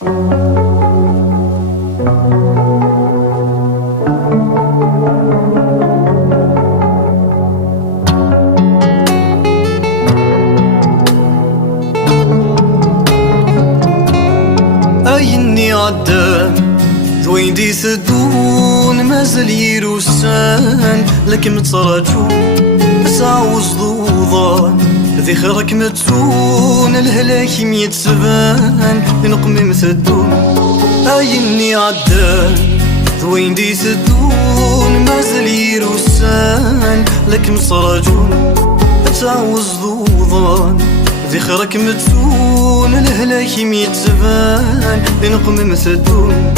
أيني عدام ذوين دي ثدون مازال يروسان لكن متراجو تعوز ضوضان ذي خيرك متزون الهلاك ميتسبان نقمم ثدون أيني عدام ذوين دي ثدون مازال يروسان لكن متراجون تعوز ضوضان ذي خيرك متزون الهلاك ميتسبان نقمم ثدون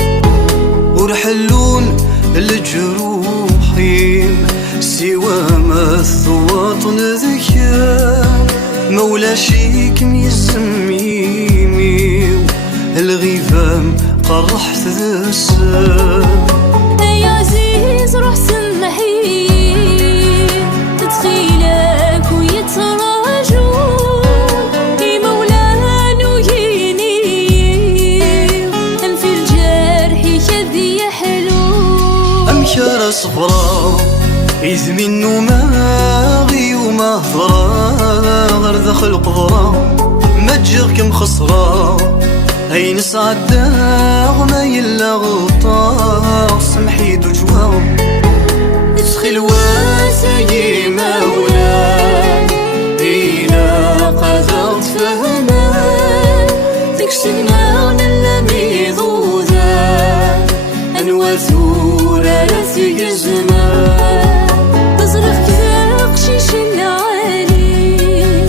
ورحلون الجروحين سوى ما الثواطن ذكيان مولا شيك ميزميميو الغيفام قرحت ذا السام يا عزيز روح سمحي تتخيلك ويتراجو مولانا ويني في الجرح كذي حلو أمشار صفراء إذ منو ماغي وما هضرا غير دخل قضرا ما تجيغ كم خسرا أين سعداغ ما يلا غلطا سمحي دو جواو ادخل واسي مولا إلا قدرت فهمان ذيك سنان اللي ذوذا أنوى ثورة لثيق الزمان تزرخ كذا قشيش العالي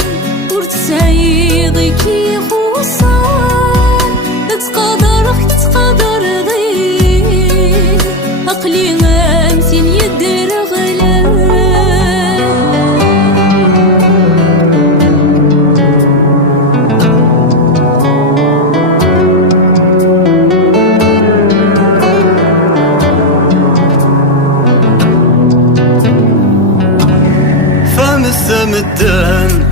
ورتسعيضي كي خوصان تتقدرك تتقدر ضي أقلي غامتين يدير غلان الثمدان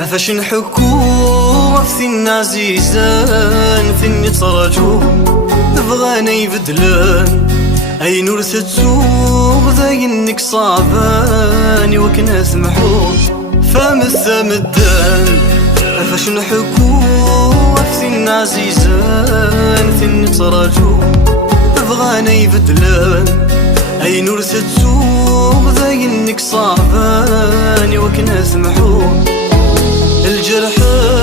أفاش نحكو فين عزيزان فين يتراجو بغانا يبدلان أي نور تتزوغ ذاينك صعبان وكنا سمحو فام الثمدان أفاش نحكو فين عزيزان فين يتراجو بغانا يبدلان أي نور تتزوغ ذاينك صعبان وكنا سمحو الجرح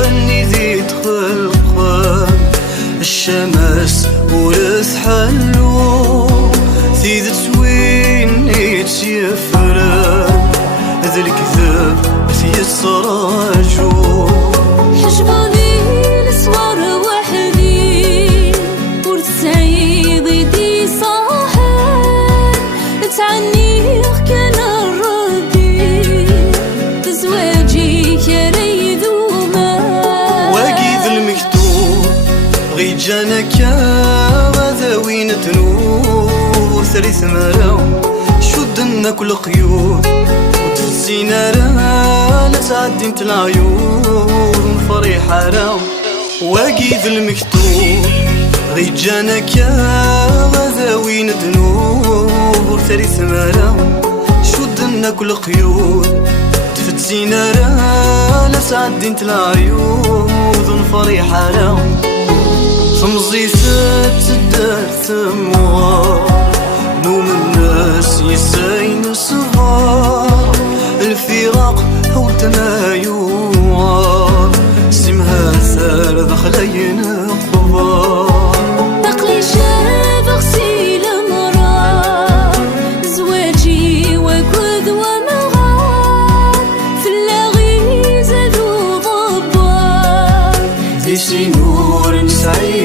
اللي ذي دخل قام الشمس ورث حلو ثيذ تسوين يتسيفران ذا الكذاب في السراجو حجباني الاسوار وحدي ورتسعيضي دي صاحب تعنيخ كان الربي تزواجي كريد وما واقيد المكتوب غيد جانك غذاوين تنور ثريث مراو شدنا كل قيود وتفزينا راه لتعدي مت العيون فريحة راو واقيد المكتوب غيد جانك غذاوين تنور ثريث مراو شدنا كل قيود تفتزينا راه لتعدي مت العيون فريحة راو خمزيثات تدار ثموار نوم الناس يساين صغار الفراق هو تمايوار سمها ثار دخلين قبار نقلي شاف غسيل مرار زواجي وكذ ومغار في اللاغي زادو ضبار في سنور سعيد